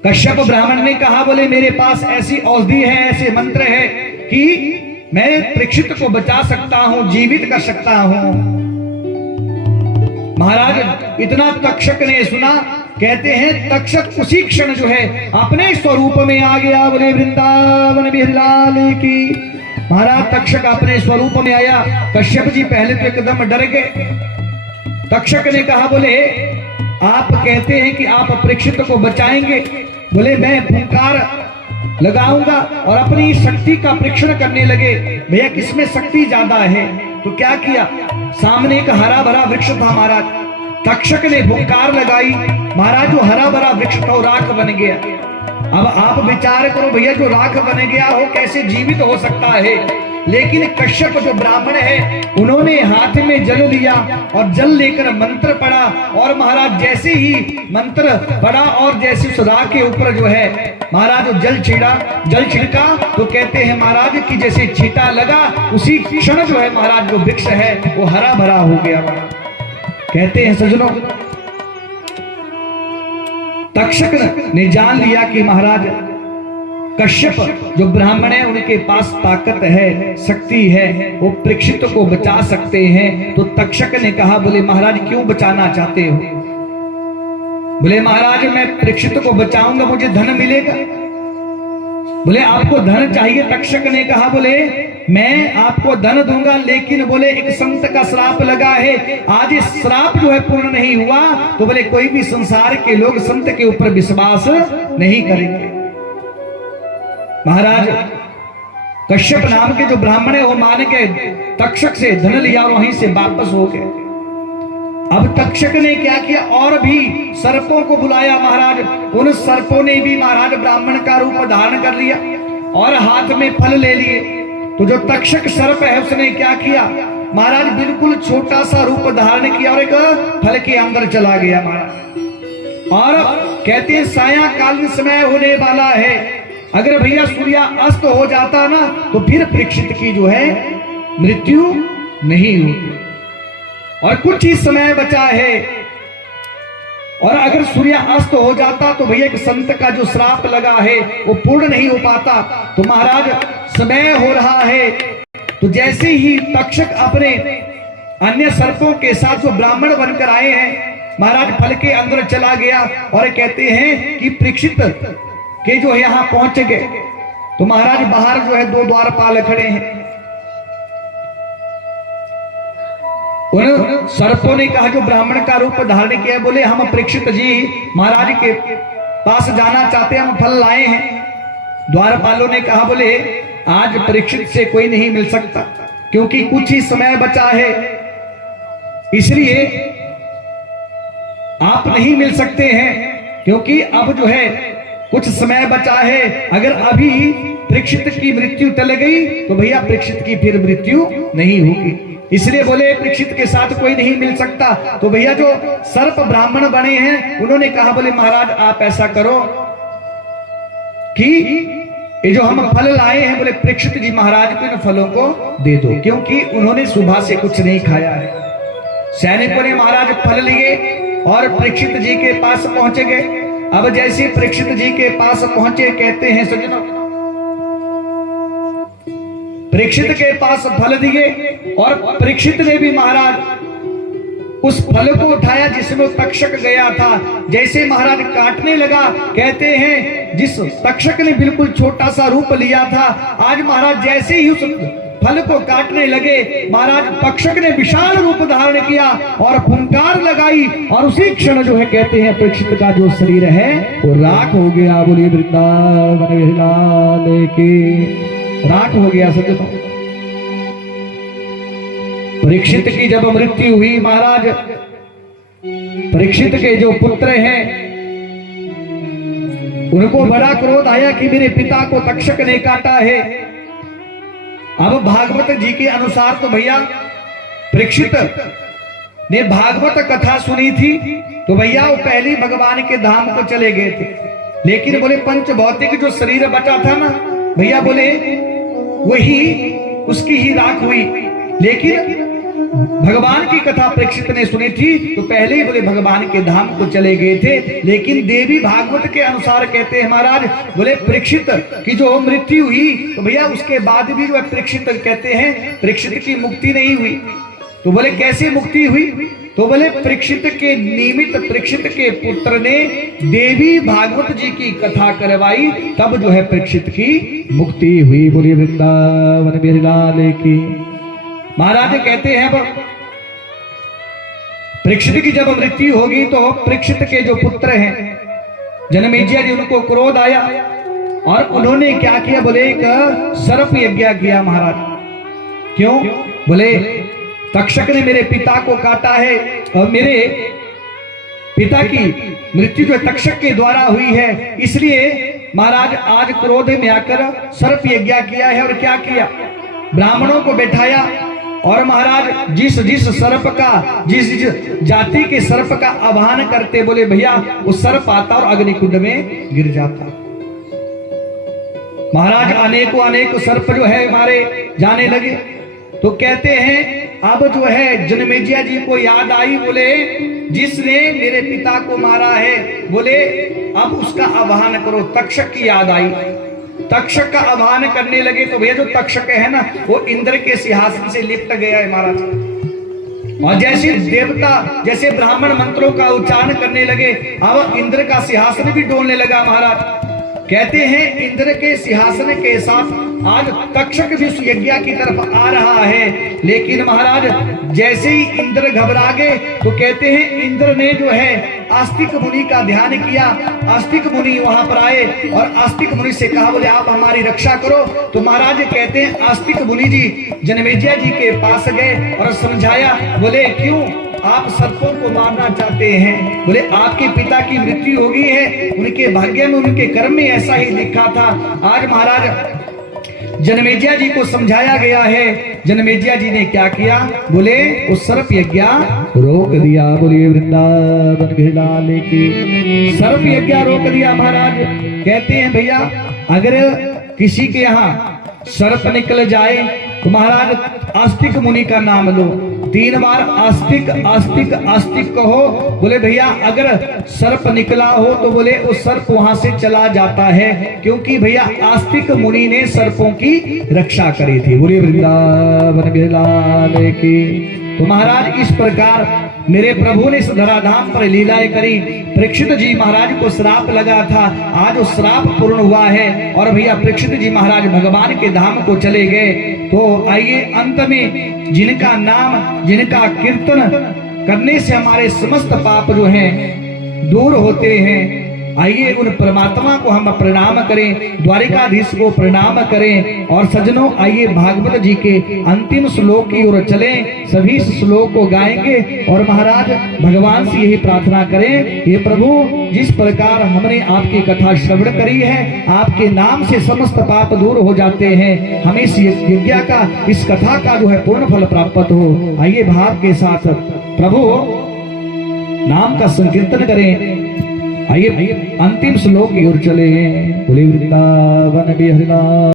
कश्यप ब्राह्मण ने कहा, बोले मेरे पास ऐसी औषधि है, ऐसे मंत्र है कि मैं परीक्षित को बचा सकता हूं, जीवित कर सकता हूं। महाराज इतना तक्षक ने सुना, कहते हैं तक्षक उसी क्षण जो है अपने स्वरूप में आ गया। बोले वृंदावन बिहारी लाल की। महाराज तक्षक अपने स्वरूप में आया। कश्यप जी पहले तो एकदम डर गए। तक्षक ने कहा, बोले आप कहते हैं कि आप परीक्षित को बचाएंगे। बोले मैं फुंकार लगाऊंगा और अपनी शक्ति का परीक्षण करने लगे, भैया किसमें शक्ति ज्यादा है। तो क्या किया, सामने एक हरा भरा वृक्ष था महाराज। तक्षक ने फुंकार लगाई, महाराज जो हरा भरा वृक्ष था राख बन गया। अब आप विचार करो भैया, जो राख बन गया हो कैसे जीवित हो सकता है। लेकिन कश्यप जो ब्राह्मण है उन्होंने हाथ में जल लिया और जल लेकर मंत्र पढ़ा, और महाराज जैसे ही मंत्र पढ़ा और जैसे उस राख के ऊपर जो है महाराज जो जल छिड़का, तो कहते हैं महाराज कि जैसे छींटा लगा उसी क्षण जो है महाराज जो वृक्ष है वो हरा भरा हो गया। कहते हैं सज्जनों, तक्षक ने जान लिया कि महाराज कश्यप जो ब्राह्मण है उनके पास ताकत है, शक्ति है, वो परीक्षित को बचा सकते हैं। तो तक्षक ने कहा, बोले महाराज क्यों बचाना चाहते हो? बोले महाराज मैं परीक्षित को बचाऊंगा, मुझे धन मिलेगा। बोले आपको धन चाहिए? तक्षक ने कहा, बोले मैं आपको धन दूंगा, लेकिन बोले एक संत का श्राप लगा है, आज इस श्राप जो है पूर्ण नहीं हुआ तो बोले कोई भी संसार के लोग संत के ऊपर विश्वास नहीं करेंगे। महाराज कश्यप नाम के जो ब्राह्मण है वो मान के तक्षक से धन लिया, वहीं से वापस हो गए। अब तक्षक ने क्या किया, और भी सर्पों को बुलाया महाराज। उन सर्पों ने भी महाराज ब्राह्मण का रूप धारण कर लिया और हाथ में फल ले लिए। तो जो तक्षक सर्प है उसने क्या किया महाराज, बिल्कुल छोटा सा रूप धारण किया और एक फल के अंदर चला गया महाराज। और कहते हैं सायंकालीन समय होने वाला है, अगर भैया सूर्य अस्त हो जाता ना तो फिर परीक्षित की जो है मृत्यु नहीं होती, और कुछ ही समय बचा है। और अगर सूर्य अस्त हो जाता तो भैया एक संत का जो श्राप लगा है वो पूर्ण नहीं हो पाता। तो महाराज समय हो रहा है, तो जैसे ही तक्षक अपने अन्य सर्पों के साथ जो ब्राह्मण बनकर आए हैं महाराज फल के अंदर चला गया, और कहते हैं कि परीक्षित के जो यहाँ पहुंच गए तो महाराज बाहर जो है दो द्वारपाल खड़े हैं। उन सर्पों ने कहा जो ब्राह्मण का रूप धारण किया है, बोले हम परीक्षित जी महाराज के पास जाना चाहते हैं, हम फल लाए हैं। द्वारपालों ने कहा, बोले आज परीक्षित से कोई नहीं मिल सकता क्योंकि कुछ ही समय बचा है, इसलिए आप नहीं मिल सकते हैं क्योंकि अब जो है कुछ समय बचा है। अगर अभी परीक्षित की मृत्यु टल गई तो भैया परीक्षित की फिर मृत्यु नहीं होगी, इसलिए बोले परीक्षित के साथ कोई नहीं मिल सकता। तो भैया जो सर्प ब्राह्मण बने हैं उन्होंने कहा, बोले महाराज आप ऐसा करो कि ये जो हम फल लाए हैं बोले परीक्षित जी महाराज को इन फलों को दे दो, क्योंकि उन्होंने सुबह से कुछ नहीं खाया है। सैनिकों ने महाराज फल लिए और परीक्षित जी के पास पहुंचे गए। अब जैसे परीक्षित जी के पास पहुंचे, कहते हैं सज्जनों परीक्षित के पास फल दिए और परीक्षित ने भी महाराज उस फल को उठाया जिसमें तक्षक गया था। जैसे महाराज काटने लगा, कहते हैं जिस तक्षक ने बिल्कुल छोटा सा रूप लिया था, आज महाराज जैसे ही उस फल को काटने लगे महाराज तक्षक ने विशाल रूप धारण किया और फुंकार लगाई, और उसी क्षण जो है कहते हैं परीक्षित का जो शरीर है वो राख हो गया। बोलिए वृंदावन लाल की। राख हो गया सज्जनों। परीक्षित की जब मृत्यु हुई महाराज परीक्षित के जो पुत्र हैं उनको बड़ा क्रोध आया कि मेरे पिता को तक्षक ने काटा है। अब भागवत जी के अनुसार तो भैया परीक्षित ने भागवत कथा सुनी थी तो भैया वो पहले भगवान के धाम को चले गए थे, लेकिन बोले पंच भौतिक जो शरीर बचा था ना भैया, बोले वही उसकी ही राख हुई। लेकिन भगवान की कथा परीक्षित ने सुनी थी तो पहले ही बोले भगवान के धाम को चले गए थे। लेकिन देवी भागवत के अनुसार कहते हैं महाराज, बोले परीक्षित की जो मृत्यु हुई तो भैया उसके बाद भी जो है परीक्षित कहते हैं परीक्षित की मुक्ति नहीं हुई। तो बोले कैसे मुक्ति हुई? तो बोले परीक्षित के निमित्त परीक्षित के पुत्र ने देवी भागवत जी की कथा करवाई, तब जो है परीक्षित की मुक्ति हुई। बोलिए वृंदावन बिहारी लाल की। महाराज कहते हैं अब परीक्षित की जब मृत्यु होगी तो परीक्षित के जो पुत्र हैं जनमेजय जी, उनको क्रोध आया और उन्होंने क्या किया? बोले एक सर्प यज्ञ किया महाराज। क्यों? बोले तक्षक ने मेरे पिता को काटा है और मेरे पिता की मृत्यु जो तक्षक के द्वारा हुई है, इसलिए महाराज आज क्रोध में आकर सर्प यज्ञ किया है। और क्या किया? ब्राह्मणों को बैठाया और महाराज जिस जिस सर्प का जिस जाति के सर्प का आह्वान करते, बोले भैया वो सर्प आता और अग्निकुंड में गिर जाता। महाराज अनेकों सर्प जो है मारे जाने लगे। तो कहते हैं अब जो है जनमेजय जी को याद आई, बोले जिसने मेरे पिता को मारा है, बोले अब उसका आह्वान करो। तक्षक की याद आई, तक्षक का आह्वान करने लगे। तो भैया जो तक्षक है ना वो इंद्र के सिंहासन से लिपट गया है महाराज। और जैसे देवता जैसे ब्राह्मण मंत्रों का उच्चारण करने लगे, अब इंद्र का सिंहासन भी डोलने लगा महाराज। कहते हैं इंद्र के सिंहासन के साथ आज तक्षक भी उस यज्ञ की तरफ आ रहा है। लेकिन महाराज जैसे ही इंद्र घबरा गए तो कहते हैं इंद्र ने जो है आस्तिक मुनि का ध्यान किया। आस्तिक मुनि वहां पर आए और आस्तिक मुनि से कहा, बोले आप हमारी रक्षा करो। तो महाराज कहते हैं आस्तिक मुनि जी जनमेजय जी के पास गए और समझाया, बोले क्यों आप सर्पों को मारना चाहते हैं? बोले आपके पिता की मृत्यु हो गई है, उनके भाग्य में उनके कर्म में ऐसा ही लिखा था। आज महाराज जनमेजय जी को समझाया गया है। जनमेजय जी ने क्या किया? बोले उस सर्प यज्ञ रोक दिया। बोलिए वृंदावन बिहारी लाल की। सर्प यज्ञ रोक दिया महाराज। कहते हैं भैया अगर किसी के यहाँ सर्प निकल जाए तो महाराज आस्तिक मुनि का नाम लो, 3 बार आस्तिक आस्तिक आस्तिक कहो। बोले भैया अगर सर्प निकला हो तो बोले उस सर्प वहां से चला जाता है, क्योंकि भैया आस्तिक मुनि ने सर्पों की रक्षा करी थी। बोले वृंदावन बिहारी लाल की। तो महाराज इस प्रकार मेरे प्रभु ने इस धराधाम पर लीलाएं करी। परीक्षित जी महाराज को श्राप लगा था, आज वो श्राप पूर्ण हुआ है और भैया परीक्षित जी महाराज भगवान के धाम को चले गए। तो आइए अंत में जिनका नाम जिनका कीर्तन करने से हमारे समस्त पाप जो हैं दूर होते हैं, आइए उन परमात्मा को हम प्रणाम करें, द्वारिकाधीश को प्रणाम करें। और सज्जनों आइए भागवत जी के अंतिम श्लोक की ओर चलें। सभी श्लोक को गाएंगे और महाराज भगवान से यही प्रार्थना करें, हे प्रभु जिस प्रकार हमने आपकी कथा श्रवण करी है, आपके नाम से समस्त पाप दूर हो जाते हैं, हमें इस यज्ञ का इस कथा का जो है पूर्ण फल प्राप्त हो। आइए भाव के साथ प्रभु नाम का संकीर्तन करें। आइए अंतिम श्लोक की ओर चले। बोले वृंदावन बिहारी लाल।